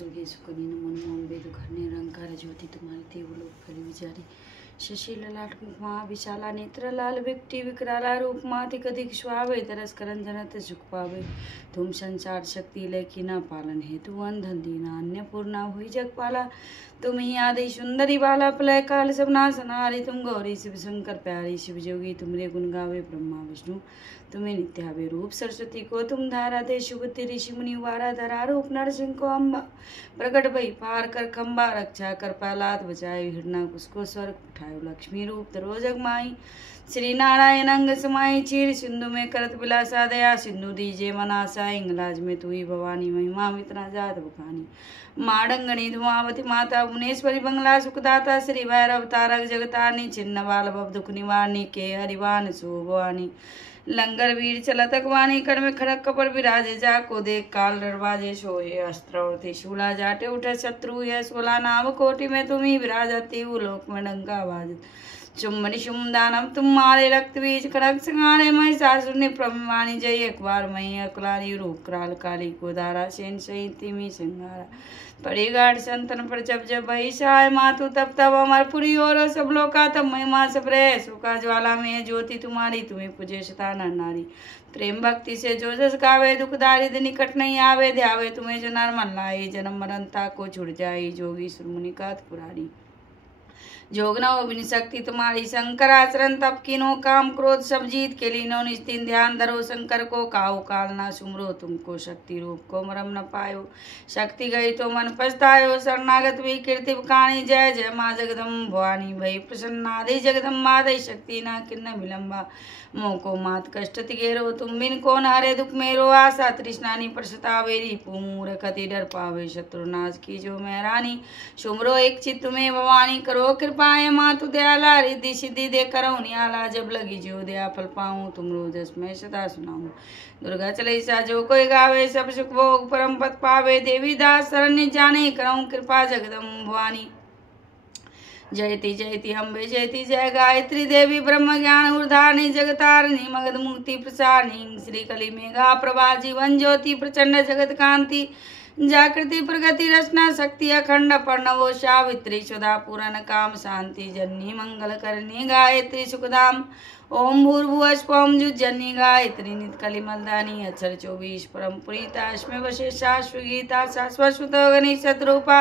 दुर्गे सुकनी नमन मोम वेदु खन्ने रंकार ज्योति तुम्हारी देवलोक फली विचारी शशि ललाट मुखमा विशाला नेत्र लाल विकटी विकराला रूप मातिक अधिक स्वावे तरस करन जनत सुख पावे तुम संसार शक्ति लेखी न पालन हेतु अंधन दीना अन्नपूर्णा हुई जगपाला तुम ही आदि सुंदरी बाला प्रलय काल सबना सनारी तुम गौरी शिव शंकर प्यारी शिव जोगी तुमरे गुण गावे ब्रह्मा विष्णु तुम्हें नित्यावे रूप सरस्वती को तुम धारा दे शुभति ऋषि मुनि वारा धरा रूप नरसिंह को अम्बा प्रकट भई पार कर खम्बा रक्षा कर प्रहलाद बचाए हिरना उसको स्वर्ग उठायो लक्ष्मी रूप धरो जग माई श्री नारायण अंग समाई चीर सिंधु में करत बिलासा दया सिंधु दीजे मनासा इंगलाज में तुई भवानी महिमा मितना जात बखानी माडंगणी धुमावती माता भुवनेश्वरी बंगला सुखदाता श्री भैरव तारक जगतानी छिन्न बाल भव दुख निवारणी के हरिवान सुभवानी लंगर वीर चलतक वाणी कर में खड़क कपर विराजे जा को देख काल दरवाजे सोए अस्त्र और त्रिशूला जाटे उठे शत्रु है 16 नाम कोटि में तुम्ही विराजती लोक में डंका आवाज चुम्बनी शुम दानम तुम्हारे रक्त बीज खड़क संगारे मई सासुर ने प्रमिवाणी जय एक बार मई अकलारी रूप कराल काली को दारा सेन सही तिमी संगारा परिगाढ़ संतन पर जब जब भई सहाय मातु तब तब अमरपुरी और सब लोका तब महिमा सब रहे सुखा ज्वाला में ज्योति तुम्हारी तुम्हें पूजे शता नर नारी प्रेम भक्ति से जो जस गावे दुख दारिद्र निकट नहीं आवे ध्यावे तुम्हें जो नर मन लाए जन्म मरणता को छुड़ जाए जोगी सुरमुनि का पुरारी जोग न हो बिन शक्ति तुम्हारी शंकर आचरण तप किनो काम क्रोध सब जीत के लीनो निस्तिन ध्यान धरो शंकर को काओ काल ना सुमरो तुमको शक्ति रूप को मरम न पायो शक्ति गई तो मन पछतायो शरणागत भी कीर्ति कहानी जय जय माँ जगदम भवानी भई प्रसन्नादि जगदम्बा दई शक्ति ना किन्न विलंबा मोह को मात कष्ट तिगेरो तुम बिन कौन हरे दुख मेरो आशा तृष्णानी प्रसतावेरी पूमूर कति डर पावे शत्रुनाश की जो मेहरानी सुमरो एक चित्त में भवानी करो कृपाए मातु दयाला रिद्धि सिद्धि दे करो नियाला जब लगी जो दया फल पाऊँ तुम रोजस में सदा सुनाऊँ दुर्गा चलैसा जो कोई गावे सब सुख भोग परम पद पावे देवी दास शरण्य जाने करऊँ कृपा जगदम भवानी जयति जयति अम्बे जयति जय गायत्री देवी ब्रह्म ज्ञान ऊर्धारिणी जगतारिणी मगध मुक्ति प्रसारिणी श्री कली मेघा प्रभा जीवन ज्योति प्रचंड जगत कांति जागृति प्रगति रचना शक्ति अखंड पर्णवो सावित्री सुधा पूरण काम शांति जननी मंगल करणी गायत्री सुखधाम ओम भूर्भुवः स्वं जुज्जननी गायत्री नित कलिमलदानी अक्षर 24 परम पुरीता अस्मे वशे शाश्वत गीता शाश्वत सुत गणेश शत्रुपा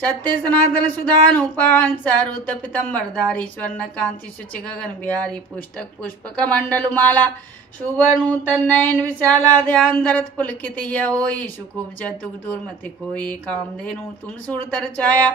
सत्य सनातन सुधानुपा अंसारुत पितंबरधारी स्वर्ण कांति शुचि गगन बिहारी पुस्तक पुष्प कमंडल माला सुवर्णूतन नयन विशाला ध्यान धरत पुलकित होई सुखुब जदुख दुर्मति खोई कामधेनु तुम सुरतर छाया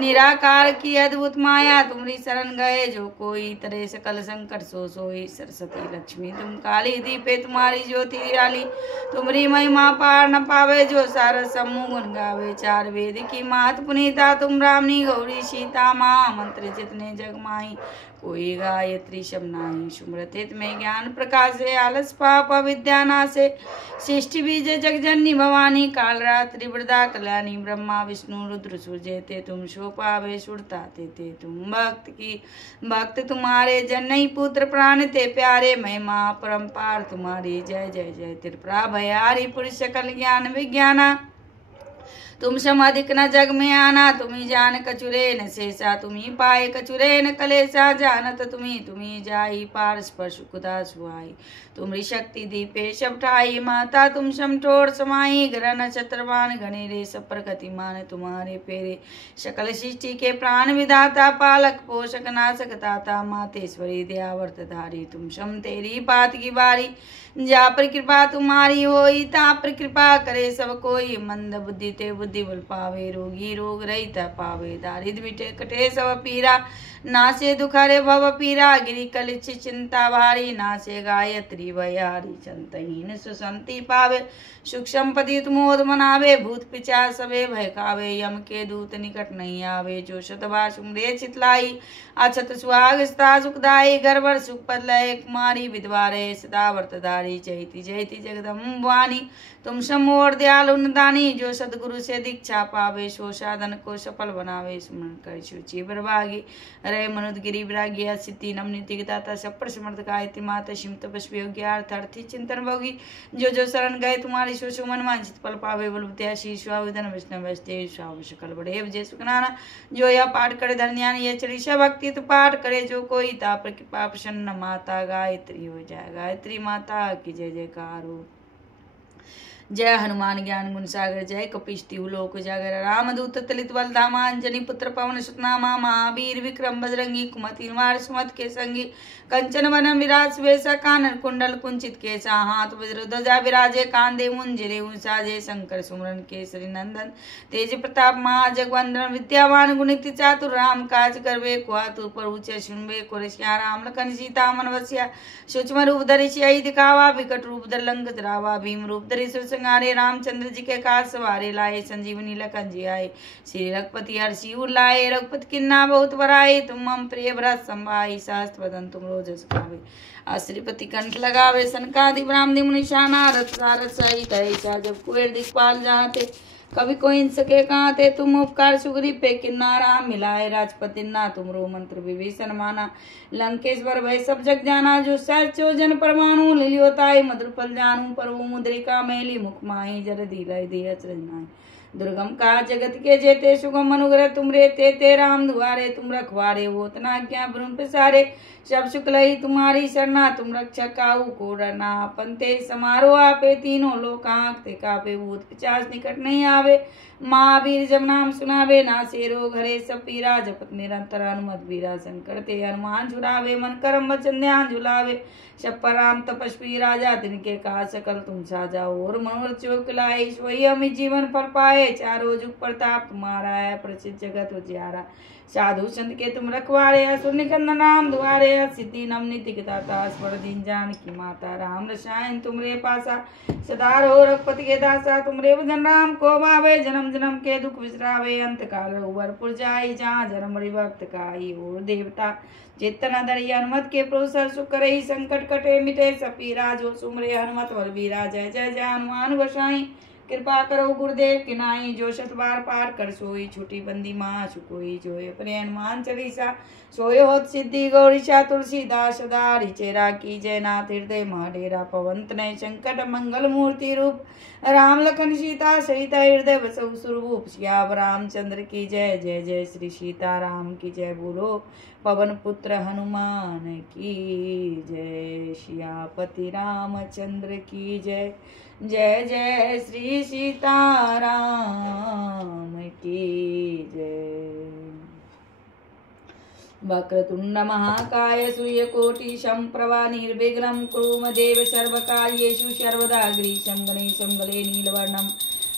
निराकार की अद्भुत माया तुम्हारी शरण गए जो कोई तरे सकल संकट सो सोई सरस्वती लक्ष्मी तुम काली दीपे तुम्हारी ज्योति निराली तुम्हारी महिमा पार न पावे जो सार समूह गुण गावे चार वेद की मात पुनीता तुम रामनी गौरी सीता माँ मंत्र जितने जग माही कोई गायत्री शमनाई सुमृतित में ज्ञान प्रकाश से आलस पाप अविद्या नासे सृष्टि बीज जगजननी भवानी काल रात्रि वृदा कल्याणी ब्रह्मा विष्णु रुद्र सूर्य ते तुम शो पावे सुरता ते तुम भक्त तुम्हारे जनई पुत्र प्राण ते प्यारे महिमा परम्पार तुम्हारी जय जय जय त्रिपुरा भयारी पुरुष सकल ज्ञान विज्ञाना तुम सम अधिक न जग में आना तुम्ही जान कचुरे न शेषा तुम्ही पाए कचुरे न कलेसा जानत तुम्ही जाई पार स्पर्श कुदा सुहाई तुम्हारी शक्ति दीपे सब ठाई माता तुम समठोर समाई ग्रह नक्षत्रवान गणे रे सब प्रगतिमान तुम्हारे पेरे सकल सृष्टि के प्राण विधाता पालक पोषक नाशक दाता मातेश्वरी दयावर्त धारी तुम सम तेरी बात की बारी जा पर कृपा तुम्हारी होई ता पर कृपा करे सब कोई मंद बुद्धि ते बुद्धि बल पावे रोगी रोग रहित पावे दारिद्र मिटे कटे सब पीरा नासे दुखरे भव पीरा गिरी कलिच चिंता भारी नासे गायत्री भयारी चंतहीन सुसंति पावे सुख संपत्ति मोद मनावे भूत पिचा सबे भय खावे यम के दूत निकट नहीं आवे जो शतभा सुमरे चितलाई अछत सुहाग स्था सुखदाई गर्भर सुख पद लय कुमारी विधवा रे सदा व्रतधारी जयति जयति जगदम्ब भवानी तुम समोर दयालु दानी जो सतगुरु से से दीक्षा पावे, सो साधन को सफल बनावे, स्मरण कर शुचि बरभागी रहे मनुदगिरी विरागी सिद्धि नमनीति दाता सपर समर्थ गायत्री माता शिव तपस्वी योग्यार्थी चिंतन भोगी, जो शरण गए तुम्हारी सो सो मन वांछित फल पावे, बलवत्या शीश विधन विष्णु वस्ते सकल बड़े जय सुखनाना, जो यह पाठ करे धन्यान यह चरिषा भक्ति तो पाठ करे जो कोई ताप कृपा प्रसन्न माता गायत्री हो जाए, गायत्री माता की जय जयकार हो। जय हनुमान ज्ञान गुण सागर, जय कपीश तिहु लोक जागर, रामदूत तलित बल धामा, अंजनी पुत्र पवन सुतनामा, महावीर विक्रम बजरंगी, कुमति निवार सुमत के संगी, कंचन वनम विराज सुबेसा, कानन कुंडल कुंचित केसा, हाथ वज्र ध्वजा विराजे, कांधे मुंजरे साजे, शंकर सुमरन केसरी नंदन, तेज प्रताप महाजगवंदन, विद्यावान गुणित चातुर, राम काज करवे को आतुर, प्रभु च सुनबे को रसिया, राम लखन सीता मन बसिया, सूक्ष्म रूप धरि सियाई दिखावा, विकट रूप धरि लंक जरावा, भीम रूप धरि संगारे, रामचंद्र जी के काज सवारे, लाए संजीवनी लखन जी आए, श्री रघुपति हर्षि उर लाए, रघुपति किन्ना बहुत बराए, तुम मम प्रिय भरत संभाई, सहस्त्र वदन तुम रोज गावे, श्रीपति कंठ लगावे, सनकादि ब्राह्मण मुनिषा नारद सारद सहित ऐसा, जब कुबेर दिक्पाल जाते कभी कोई इन सके कहाँ थे, तुम उपकार सुग्रीव पे किन्ना राम मिलाए, राजपति ना तुमरो मंत्र विभीषण माना, लंकेश्वर भय सब जग जाना, जो सचो जन परमाणु लिलियोताई, मधुर फल जानू पर वो मुद्रिका मैली मुख माही, जर दिलय दिय अचरज दुर्गम का जगत के जेते, सुगम अनुग्रह तुम रे ते राम दुआरे, तुम रखवारे हो तना क्या ब्रह्म प्रसारे, सब शुक्ल ही तुम्हारी शरणा, तुम रक्षक काहू को डरना, पंते समारोह आपे, तीनों लोक आंखते कापे, भूत पिचास निकट नहीं आवे, महावीर जब नाम सुनावे, नासे रोग हरे सब पीरा, जपत निरंतर हनुमत बीरा, संकट ते हनुमान छुड़ावे, मन करम वचन ध्यान झुलावे, सब पर राम तपस्वी राजा, तिनके कहा सकल तुम साजा, और मनोरथ चोक लाए, सोई अमित जीवन फल पाए, चारों जुग प्रताप तुम्हारा है, प्रसिद्ध जगत उजियारा, साधु संत के तुम रखवारे, असुर निकंदन नाम दुआरे, सिद्धि नवनीति दाता, स्वर दीन जान की माता, राम रसायन तुमरे पासा, सदा रहो रघुपति के दासा, तुमरे भजन राम को भावे, जन्म जन्म के दुख विसरावे, अंत काल रघुवर जाई, जहाँ जन्म भक्त काई, और देवता चेतना धरि हनुमत के प्रोसर सुख करई, संकट कटे मिटे सब पीरा, जो सुमरे हनुमत बलबीरा, जय जय जय हनुमान गोसाई, कृपा करो गुरुदेव की नाई, जो शत बार पार कर सोई, छुटी बंदी माँ सुकोई, जो अपने हनुमान चालीसा, सोय होत सिद्धि गौरीशा, तुलसीदास सदा रिचेरा की, जय नाथ हृदय महाडेरा, पवन तनय संकट मंगल मूर्ति रूप, राम लखन सीता सहित हृदय बसहु सुरभूप, सियाव रामचंद्र की जय, जय जय श्री सीता राम की जय, बोलो पवन पुत्र हनुमान की जय, सियापति रामचंद्र की जय, जय जय श्री सीताराम की जय। वक्रतुंड महाकाय सूर्यकोटि संप्रभा निर्विघ्नं कुरु मम देव सर्वकार्येषु सर्वदा ग्रीशं गणेशं गले नीलवर्णं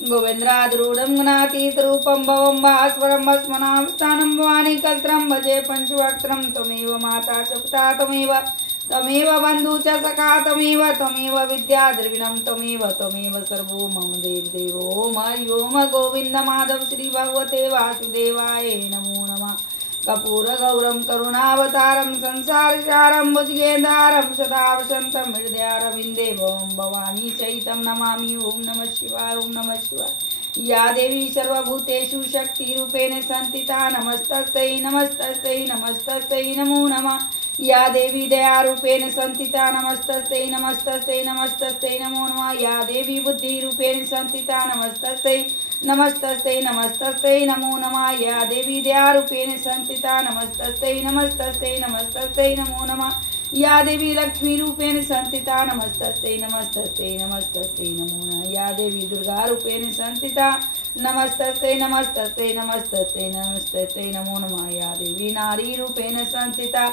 गोविंद्रारूढ़ं गणातीतरूपं भवं भास्वरं भस्मनां स्थानं भवानी कल्त्रं भजे पंचवक्त्रं, त्वमेव माता च पिता तमेव बंधु च सखा तमेव विद्या द्रविणं तमेव सर्वो मम देव ओम हरि ओम गोविंद माधव श्री भगवते वासुदेवाय नमो नमः। कपूर गौरम करुणावतारम संसार सारम भुजगेंदारम सदा वसंतम हृदयारविंदे भवम भवानी सहितं नमामि। ओम नमः शिवाय ओम नमः शिवाय। या देवी सर्वभूतेषु शक्तिरूपेण संस्थिता नमस्तस्यै नमस्तस्यै नमस्तस्यै नमो नमः। या देवी दयारूपेण संस्थिता नमस्तस्यै नमस्तस्यै नमस्तस्यै नमो नमः। या देवी बुद्धिरूपेण संस्थिता नमस्तस्यै नमस्तस्यै नमस्तस्यै नमो नमः। या देवी दयारूपेण संस्थिता नमस्तस्यै नमस्तस्यै नमस्तस्यै नमो नमः। या देवी लक्ष्मी रूपेण संस्थिता नमस्तस्यै नमस्तस्यै नमस्तस्यै नमो नमः। या देवी दुर्गा रूपेण संस्थिता नमस्तस्यै नमस्तस्यै नमस्तस्यै नमस्तस्यै नमो नमः। या देवी नारी रूपेण संस्थिता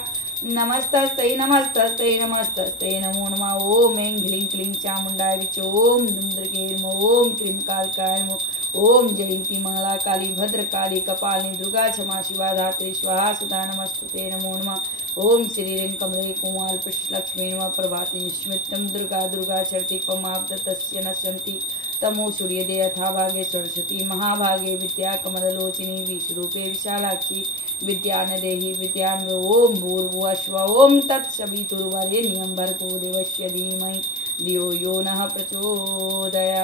नमस्तस्यै नमस्तस्यै नमस्तस्यै नमो नमः। ओम ऐं ह्लीं क्लीं चामुंडाय विच ओम दुर्गे ओम क्लीं कालकाय ओम जयंती मंगला काली भद्रकाली कपालिनी दुर्गा क्षमा शिवा धात्री स्वाहा सुधा नमस्तुते नमो नमः। ओम श्रीं कमले कुमार लक्ष्मी नमः। प्रभाते स्मृतं दुर्गा दुर्गा शक्ति पमाप्तस्य नश्यन्ति तमो सूर्यदे यथा भागे सरस्वती महाभागे विद्या कमललोचिनी विश्वरूपे विशालाक्षी विद्यानदेहि विद्यान्व। ओम भूर्भुवस्व ओम तत्सवितुर्वरेण्यं भर्गो देवस्य धीमहि धियो यो नः प्रचोदयात्।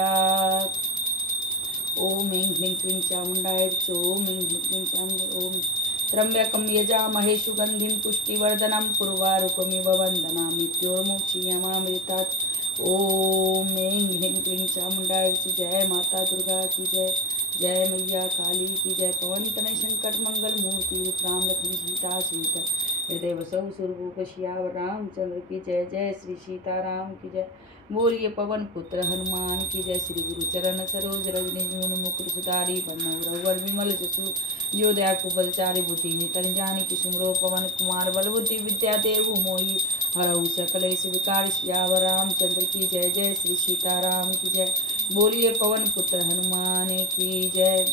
ओम ऐं ह्लीं क्लीं चामुण्डाय च ॐ ऐं ह्रीं क्लीं चामुण्डाय ॐ त्र्यम्बकं यजामहे सुगन्धिं पुष्टिवर्धनं पुर्वारुकमिव वन्दनामि मृत्योर्मुक्षीयमामृतात् ॐ ऐं ह्रीं क्लीं चामुण्डाय च। जय माता दुर्गा की जय, जय मैया काली की जय। पवन तनय संकट मंगल मूर्ति राम लखन सीता सहित हृदय बसहु सुरभूप सियावर रामचंद्र की जय, जय श्री सीताराम की जय। बोलिए पवन पुत्र हनुमान की जय। श्री गुरु चरण सरोज रजनी जून मुकुर सुधारी बरनउँ रघुवर विमल जसु जो दया कुबलचारि बुद्धि नितन जानिकि सुमरो पवन कुमार बल बुद्धि विद्या देहु मोहि हरऊ सकलेश विकार सियावर रामचंद्र की जय, जय श्री सीताराम की जय। बोलिए पवन पुत्र हनुमान की जय।